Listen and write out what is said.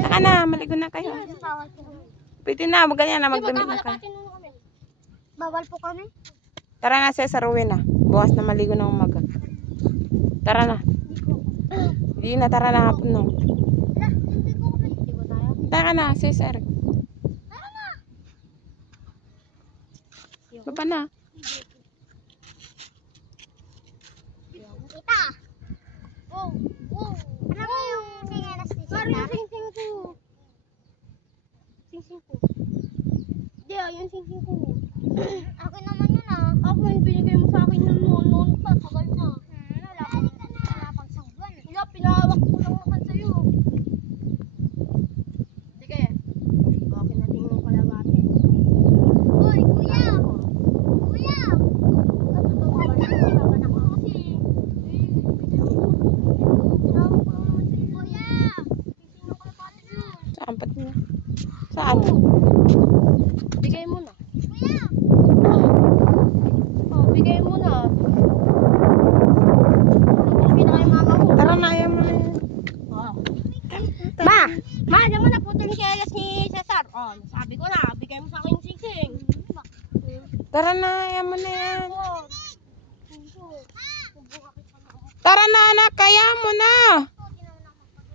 Saka na, maligo na kayo. Pwede na, ganyan na, magdamit na kayo. Bawal po kami. Tara na, Cesar, uwi na. Bukas na maligo na umaga. Tara na. Hindi na, tara na, hapon na. Tara na, Cesar. Baba na. Kita. Oh, oh. Ano mo yung singelas ni Cesar? Parang yung sing-sing ko. Sing-sing ko. Hindi yung sing-sing ko. Akin naman yun ah. Ako yung binigay mo sa akin yung noon pa. Tagal na. Wala pang sagwan. Wala, pinahawak ko lang naman sa'yo. Sige. Akin natin yung kalabate. Hoy, kuya! Kuya! Saan pa niya? Saan? Bigay mo na. Kuya! Oh, bigay mo na. Hindi na kayo mama mo. Tara na, ayaw mo na yan. Oh. Ma! Ma, alam mo na puto ni Kelas ni Cesar. Oh, sabi ko na, bigay mo sa akin yung sing-sing. Tara na, ayaw mo na yan. Oh. Tara na, anak, kaya mo na.